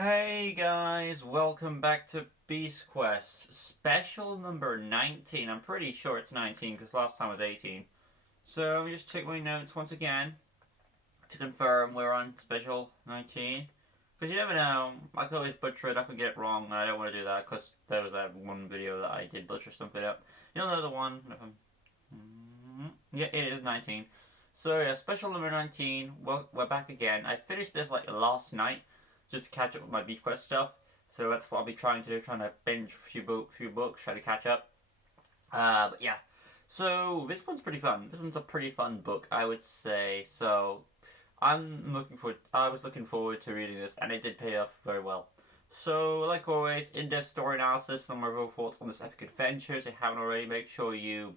Hey guys, welcome back to Beast Quest, special number 19. I'm pretty sure it's 19 because last time was 18. So let me just check my notes once again to confirm we're on special 19. Because you never know, I could always butcher it up and get it wrong, and I don't want to do that because there was that one video that I did butcher something up. You'll know the one. Yeah, it is 19. So yeah, special number 19, we're back again. I finished this like last night just to catch up with my Beast Quest stuff. So that's what I'll be trying to do, trying to binge a few books, try to catch up. But yeah, so this one's pretty fun. This one's a pretty fun book, I would say. So I was looking forward to reading this, and it did pay off very well. So, like always, in-depth story analysis and my real thoughts on this epic adventure. If you haven't already, make sure you've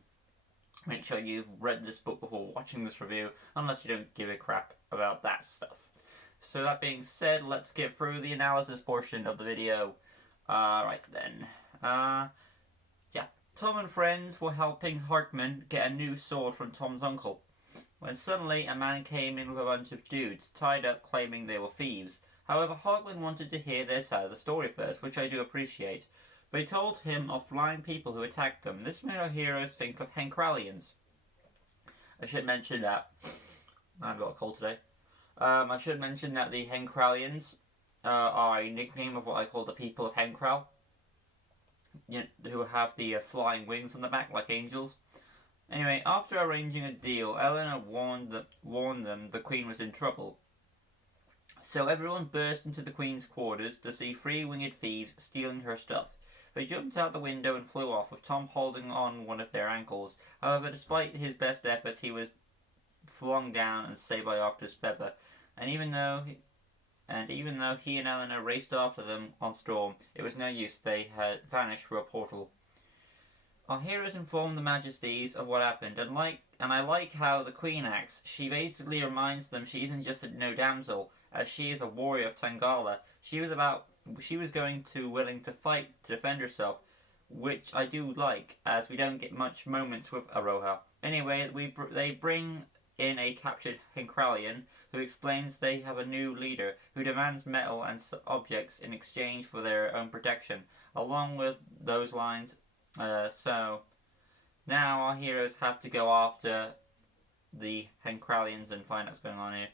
read this book before watching this review, unless you don't give a crap about that stuff. So that being said, let's get through the analysis portion of the video. Right then. Yeah. Tom and friends were helping Hartman get a new sword from Tom's uncle, when suddenly a man came in with a bunch of dudes, tied up claiming they were thieves. However, Hartman wanted to hear their side of the story first, which I do appreciate. They told him of flying people who attacked them. This made our heroes think of Hankralians. I should mention that. I've got a cold today. I should mention that the Hankralians are a nickname of what I call the people of Henkral, who have the flying wings on the back like angels. Anyway, after arranging a deal, Eleanor warned them the Queen was in trouble. So everyone burst into the Queen's quarters to see three winged thieves stealing her stuff. They jumped out the window and flew off, with Tom holding on one of their ankles. However, despite his best efforts, he was flung down and saved by Octa's feather. And even though he and Eleanor raced after them on Storm, it was no use. They had vanished through a portal. Our heroes inform the Majesties of what happened, and I like how the Queen acts. She basically reminds them she isn't just no damsel, as she is a warrior of Tangala. She was going to willing to fight to defend herself, which I do like, as we don't get much moments with Aroha. Anyway, they bring in a captured Hankralian who explains they have a new leader who demands metal and objects in exchange for their own protection. Along with those lines, so now our heroes have to go after the Hankralians and find out what's going on here.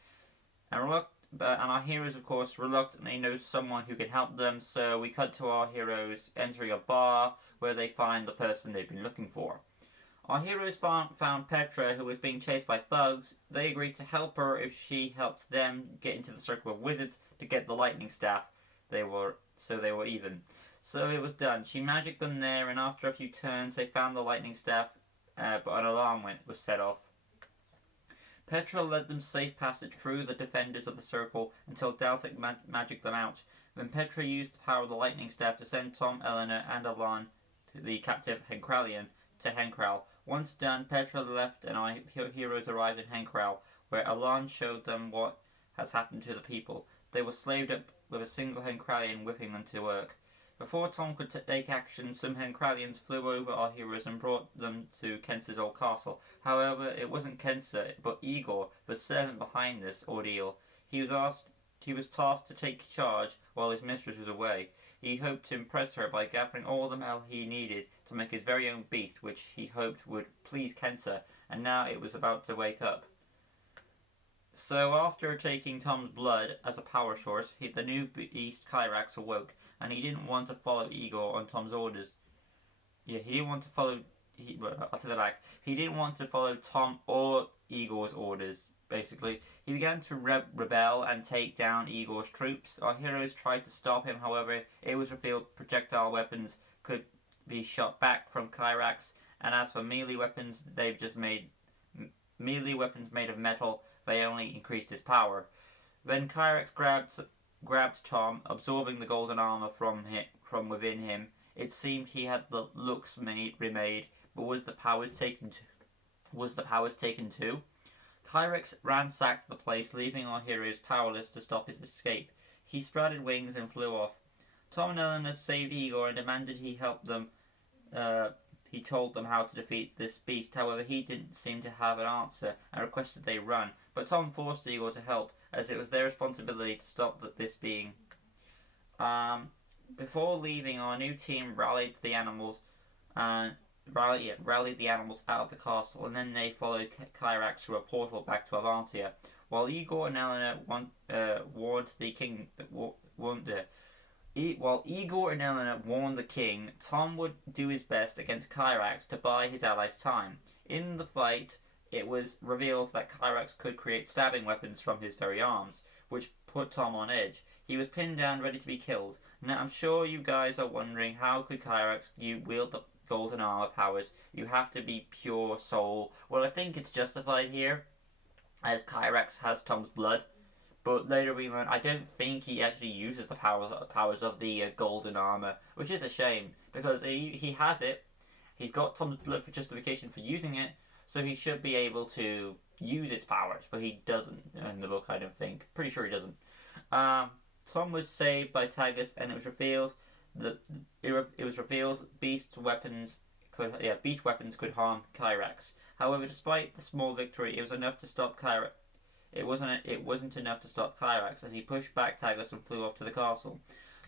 And our heroes, of course, reluctantly know someone who can help them, so we cut to our heroes entering a bar where they find the person they've been looking for. Our heroes found Petra, who was being chased by thugs. They agreed to help her if she helped them get into the circle of wizards to get the lightning staff. They were even. So it was done. She magicked them there, and after a few turns, they found the lightning staff, but an alarm was set off. Petra led them safe passage through the defenders of the circle until Daltic magicked them out. Then Petra used the power of the lightning staff to send Tom, Eleanor, and Alan, the captive Hankralian, to Henkral. Once done, Petra left, and our heroes arrived in Henkral, where Alan showed them what has happened to the people. They were slaved up with a single Hankralian whipping them to work. Before Tom could take action, some Hankralians flew over our heroes and brought them to Kensa's old castle. However, it wasn't Kensa, but Igor, the servant behind this ordeal. He was tasked to take charge while his mistress was away. He hoped to impress her by gathering all the metal he needed to make his very own beast, which he hoped would please Kensa, and now it was about to wake up. So after taking Tom's blood as a power source, the new beast Kyrax awoke, and he didn't want to follow Igor on Tom's orders. He didn't want to follow. I'll take that back. He didn't want to follow Tom or Igor's orders. Basically, he began to rebel and take down Igor's troops. Our heroes tried to stop him. However, it was revealed projectile weapons could be shot back from Kyrax, and as for melee weapons, melee weapons made of metal. They only increased his power. Then Kyrax grabbed Tom, absorbing the golden armor from within him. It seemed he had the looks remade, but was the powers taken too? Kyrax ransacked the place, leaving our heroes powerless to stop his escape. He sprouted wings and flew off. Tom and Eleanor saved Igor and demanded he help them. He told them how to defeat this beast. However, he didn't seem to have an answer and requested they run. But Tom forced Igor to help, as it was their responsibility to stop this being. Um, Before leaving, our new team rallied the animals and rallied the animals out of the castle, and then they followed Kyrax through a portal back to Avantia. While Igor and Eleanor warned the king, while Igor and Eleanor warned the king, Tom would do his best against Kyrax to buy his allies time. In the fight, it was revealed that Kyrax could create stabbing weapons from his very arms, which put Tom on edge. He was pinned down, ready to be killed. Now, I'm sure you guys are wondering, how could Kyrax wield the golden armor powers? You have to be pure soul. Well, I think it's justified here, as Kyrax has Tom's blood. But later we learn, I don't think he actually uses the powers of the golden armor, which is a shame, because he has it. He's got Tom's blood for justification for using it, so he should be able to use its powers, but he doesn't in the book, I don't think. Pretty sure he doesn't. Tom was saved by Tagus, and it was revealed that beast weapons could harm Kyrax. However, despite the small victory, it was enough to stop Kyrax. It wasn't enough to stop Kyrax, as he pushed back Tagus and flew off to the castle.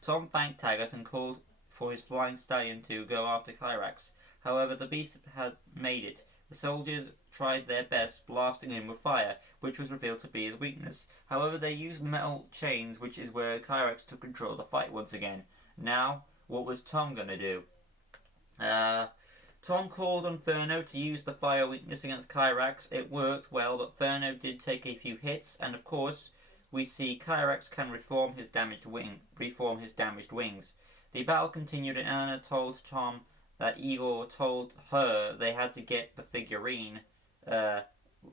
Tom thanked Tagus and called for his flying stallion to go after Kyrax. However, the beast has made it. The soldiers tried their best, blasting him with fire, which was revealed to be his weakness. However, they used metal chains, which is where Kyrax took control of the fight once again. Now, what was Tom gonna do? Tom called on Furno to use the fire weakness against Kyrax. It worked well, but Furno did take a few hits, and of course, we see Kyrax can reform his damaged wings. The battle continued, and Eleanor told Tom that Igor told her they had to get the figurine. They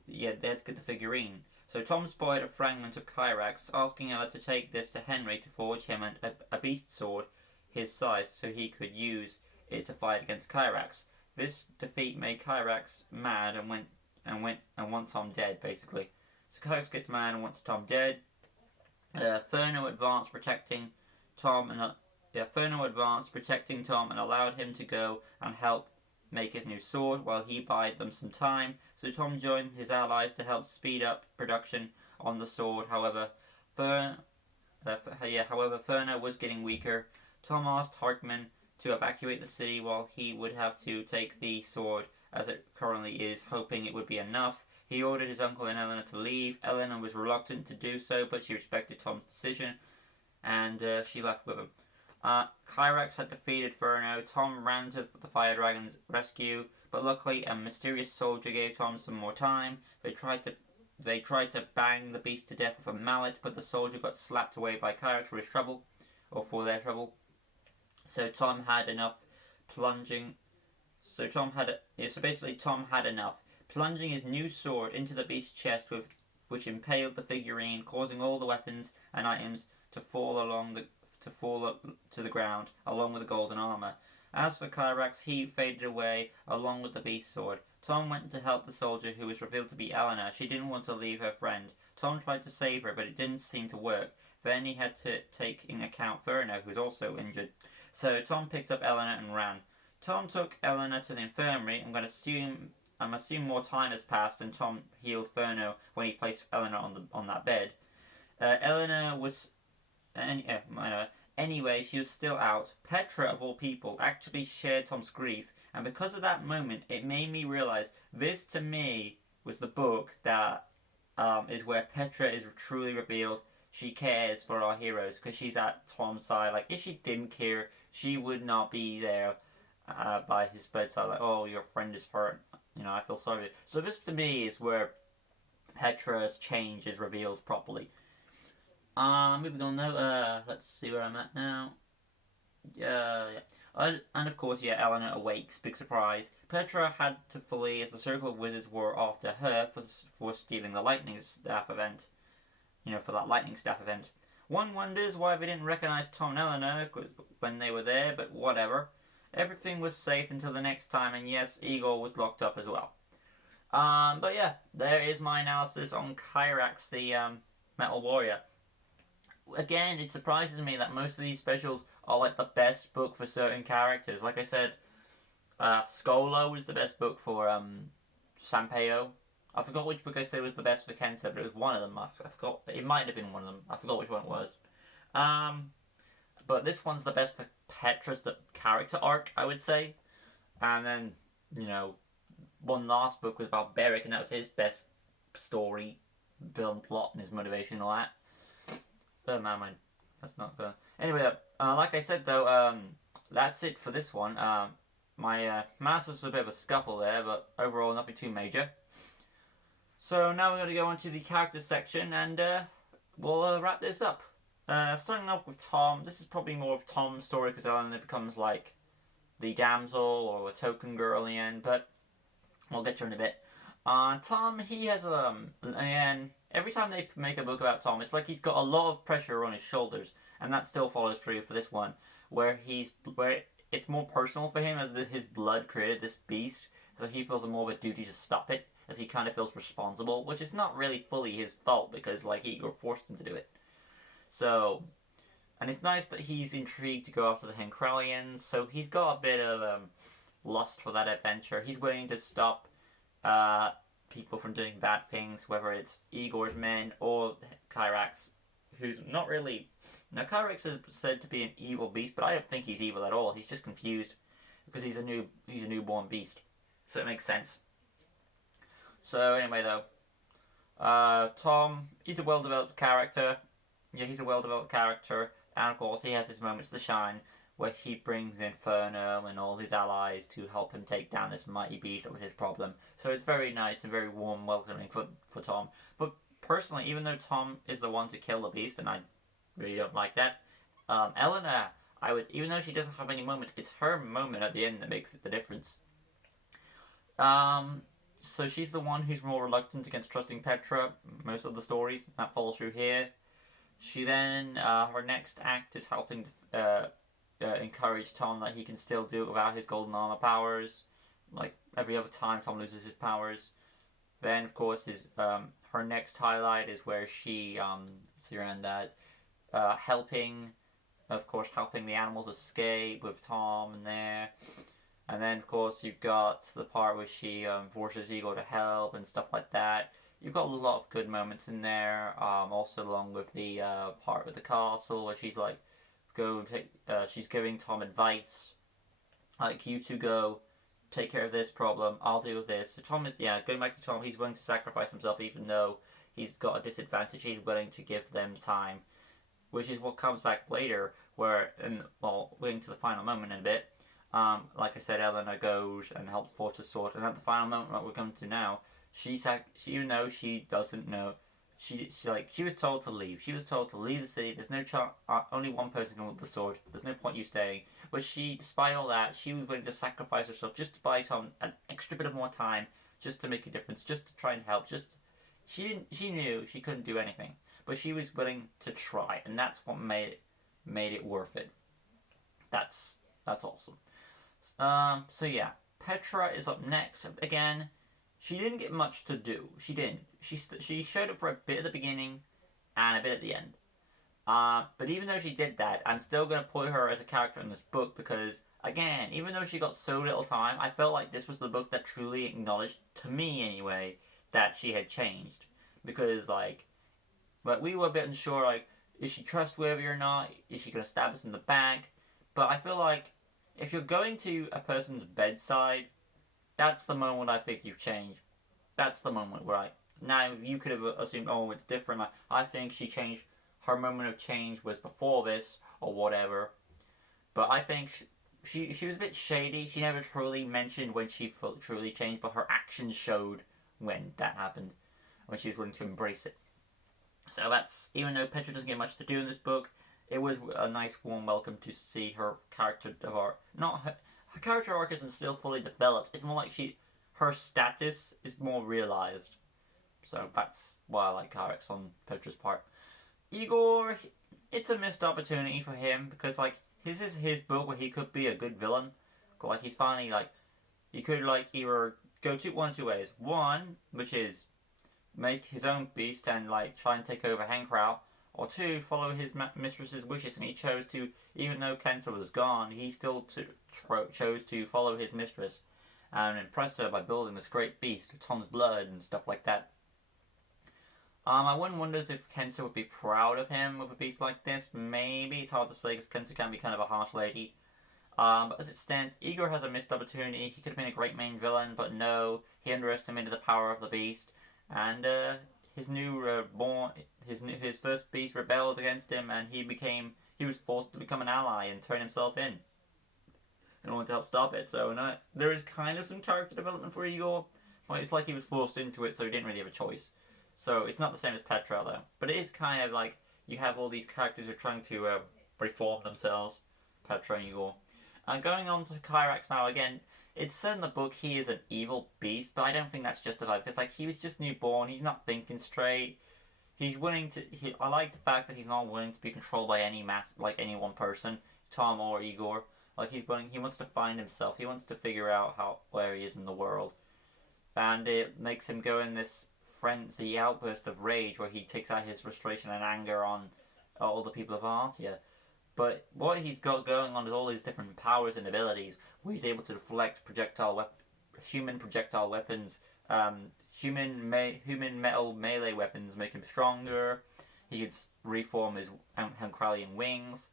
had to get the figurine. So Tom spied a fragment of Kyrax, asking Ella to take this to Henry to forge him a beast sword his size, so he could use it to fight against Kyrax. This defeat made Kyrax mad and wants Tom dead, basically. So Kyrax gets mad and wants Tom dead. Furno advanced, protecting Tom and allowed him to go and help make his new sword while he bided them some time. So Tom joined his allies to help speed up production on the sword. However, Furno was getting weaker. Tom asked Hartman to evacuate the city, while he would have to take the sword as it currently is, hoping it would be enough. He ordered his uncle and Eleanor to leave. Eleanor was reluctant to do so, but she respected Tom's decision, and she left with him. Kyrax had defeated Furno. Tom ran to the Fire Dragon's rescue, but luckily a mysterious soldier gave Tom some more time. They tried to bang the beast to death with a mallet, but the soldier got slapped away by Kyrax for their trouble. So Tom had enough plunging. Tom had enough plunging his new sword into the beast's chest, which impaled the figurine, causing all the weapons and items to fall to the ground, along with the golden armor. As for Kyrax, he faded away along with the beast sword. Tom went to help the soldier, who was revealed to be Eleanor. She didn't want to leave her friend. Tom tried to save her, but it didn't seem to work. Then he had to take in account Furno, who was also injured. So Tom picked up Eleanor and ran. Tom took Eleanor to the infirmary. I'm assuming more time has passed, and Tom healed Furno when he placed Eleanor on that bed. Eleanor was anyway, she was still out. Petra, of all people, actually shared Tom's grief, and because of that moment, it made me realize this, to me, was the book that is where Petra is truly revealed. She cares for our heroes because she's at Tom's side. Like, if she didn't care, she would not be there by his bedside. Like, oh, your friend is hurt. I feel sorry. So this, to me, is where Petra's change is revealed properly. Moving on now. Let's see where I'm at now. And of course, Eleanor awakes. Big surprise. Petra had to flee as the Circle of Wizards were after her for stealing the Lightning Staff event. For that Lightning Staff event. One wonders why they didn't recognize Tom and Eleanor when they were there, but whatever. Everything was safe until the next time, and yes, Igor was locked up as well. But yeah, there is my analysis on Kyrax, the Metal Warrior. Again, it surprises me that most of these specials are like the best book for certain characters. Like I said, Skolo was the best book for Sanpeo. I forgot which book I said was the best for Kensa, but it was one of them. I forgot. It might have been one of them. I forgot which one it was. But this one's the best for Petra's the character arc, I would say. And then, you know, one last book was about Beric, and that was his best story, film plot, and his motivation and all that. Oh man, that's not good. Anyway, like I said though, that's it for this one. My mouse was a bit of a scuffle there, but overall nothing too major. So now we're going to go on to the character section, and we'll wrap this up. Starting off with Tom. This is probably more of Tom's story because Eleanor becomes like the damsel or a token girl in the end, but we'll get to her in a bit. Tom, he has and every time they make a book about Tom, it's like he's got a lot of pressure on his shoulders, and that still follows through for this one, where it's more personal for him as his blood created this beast, so he feels more of a duty to stop it, as he kind of feels responsible, which is not really fully his fault because like Igor forced him to do it. So, and it's nice that he's intrigued to go after the Henkralians, so he's got a bit of lust for that adventure. He's willing to stop people from doing bad things, whether it's Igor's men or Kyrax, who's not really... Now, Kyrax is said to be an evil beast, but I don't think he's evil at all. He's just confused because he's a newborn beast, so it makes sense. So anyway, though, Tom, he's a well-developed character. Yeah, he's a well-developed character, and of course he has his moments to shine, where he brings Inferno and all his allies to help him take down this mighty beast that was his problem. So it's very nice and very warm, welcoming for Tom. But personally, even though Tom is the one to kill the beast, and I really don't like that, Eleanor, even though she doesn't have any moments, it's her moment at the end that makes the difference. So she's the one who's more reluctant against trusting Petra, most of the stories, that follows through here. She then, her next act is helping encourage Tom that he can still do it without his golden armor powers. Like every other time Tom loses his powers. Then, of course, her next highlight is where she, around that, helping the animals escape with Tom in there. And then, of course, you've got the part where she forces Igor to help and stuff like that. You've got a lot of good moments in there. Also, along with the part with the castle where she's like, she's giving Tom advice, like, you two go, take care of this problem, I'll deal with this. So Tom is, going back to Tom, he's willing to sacrifice himself even though he's got a disadvantage. He's willing to give them time, which is what comes back later, where, waiting to the final moment in a bit. Like I said, Eleanor goes and helps forge the sword, and at the final moment that we're coming to now, even though she doesn't know, she was told to leave. She was told to leave the city. There's no chance. Only one person can with the sword. There's no point you staying. But despite all that, she was willing to sacrifice herself just to buy Tom an extra bit of more time, just to make a difference, just to try and help. She knew she couldn't do anything, but she was willing to try, and that's what made it worth it. That's awesome. So yeah, Petra is up next again. She didn't get much to do. She didn't. She showed up for a bit at the beginning and a bit at the end. But even though she did that, I'm still going to put her as a character in this book because, again, even though she got so little time, I felt like this was the book that truly acknowledged, to me anyway, that she had changed. Because, but we were a bit unsure, is she trustworthy or not? Is she going to stab us in the back? But I feel like if you're going to a person's bedside, that's the moment I think you've changed. That's the moment where now you could have assumed, oh, it's different. I think she changed. Her moment of change was before this or whatever. But I think she was a bit shady. She never truly mentioned when she truly changed, but her actions showed when that happened, when she was willing to embrace it. So that's, even though Petra doesn't get much to do in this book, it was a nice warm welcome to see her character arc. Her character arc isn't still fully developed. It's more like her status is more realized. So that's why I like Kyrax on Petra's part. Igor, it's a missed opportunity for him because this is his book where he could be a good villain. He's finally he could either go one of two ways. One, which is make his own beast and try and take over Henkral, or two, follow his mistress's wishes, and he chose to, even though Kenta was gone, he still chose to follow his mistress and impress her by building this great beast with Tom's blood and stuff like that. I wouldn't wonder if Kensa would be proud of him with a beast like this. Maybe. It's hard to say because Kensa can be kind of a harsh lady. But as it stands, Igor has a missed opportunity. He could have been a great main villain, but no, he underestimated the power of the beast, and his his first beast rebelled against him, and he was forced to become an ally and turn himself in order to help stop it. So no, there is kind of some character development for Igor, but it's like he was forced into it, so he didn't really have a choice. So it's not the same as Petra though, but it is kind of like you have all these characters who are trying to reform themselves, Petra and Igor. Going on to Kyrax now again, it's said in the book he is an evil beast, but I don't think that's justified because like he was just newborn, he's not thinking straight. He's willing to. I like the fact that he's not willing to be controlled by any one person, Tom or Igor. Like he's willing, he wants to find himself. He wants to figure out where he is in the world, and it makes him go in this frenzy outburst of rage where he takes out his frustration and anger on all the people of Artia. But what he's got going on is all these different powers and abilities, where he's able to deflect human projectile weapons, human metal melee weapons, make him stronger. He can reform his Hankralian wings.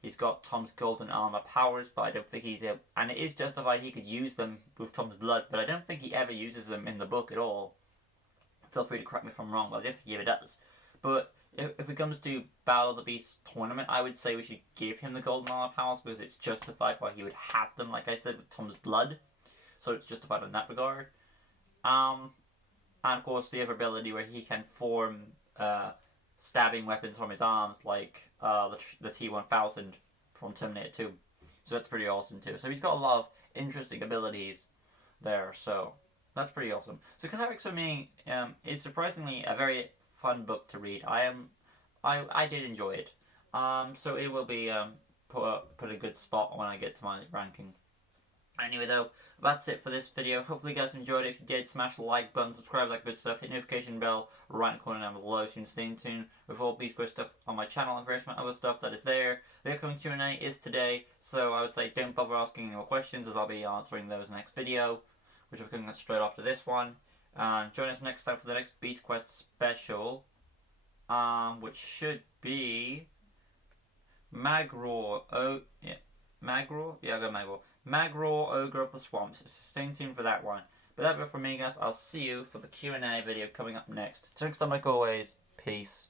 He's got Tom's golden armor powers, but I don't think he's able. And it is justified he could use them with Tom's blood, but I don't think he ever uses them in the book at all. Feel free to correct me if I'm wrong, but I don't think he ever does. But if it comes to Battle of the Beast tournament, I would say we should give him the golden armor powers because it's justified why he would have them, like I said, with Tom's blood. So it's justified in that regard. And of course the other ability where he can form stabbing weapons from his arms, like the T-1000 from Terminator 2. So that's pretty awesome too. So he's got a lot of interesting abilities there, so that's pretty awesome. So Kyrax for me is surprisingly a very fun book to read. I did enjoy it. So it will be put a good spot when I get to my ranking. Anyway though, that's it for this video. Hopefully you guys enjoyed it. If you did, smash the like button, subscribe, that good stuff, hit notification bell right in the corner down below so you can stay in tune with all Beast Quest stuff on my channel and various other stuff that is there. The upcoming Q&A is today, so I would say don't bother asking any more questions as I'll be answering those next video, which will come straight after this one. Join us next time for the next Beast Quest special, which should be Magro. Oh, yeah. Magro? Yeah, I got Magro. Magro, Ogre of the Swamps. So stay tuned for that one. But that's it from me, guys. I'll see you for the Q&A video coming up next. So next time, like always, peace.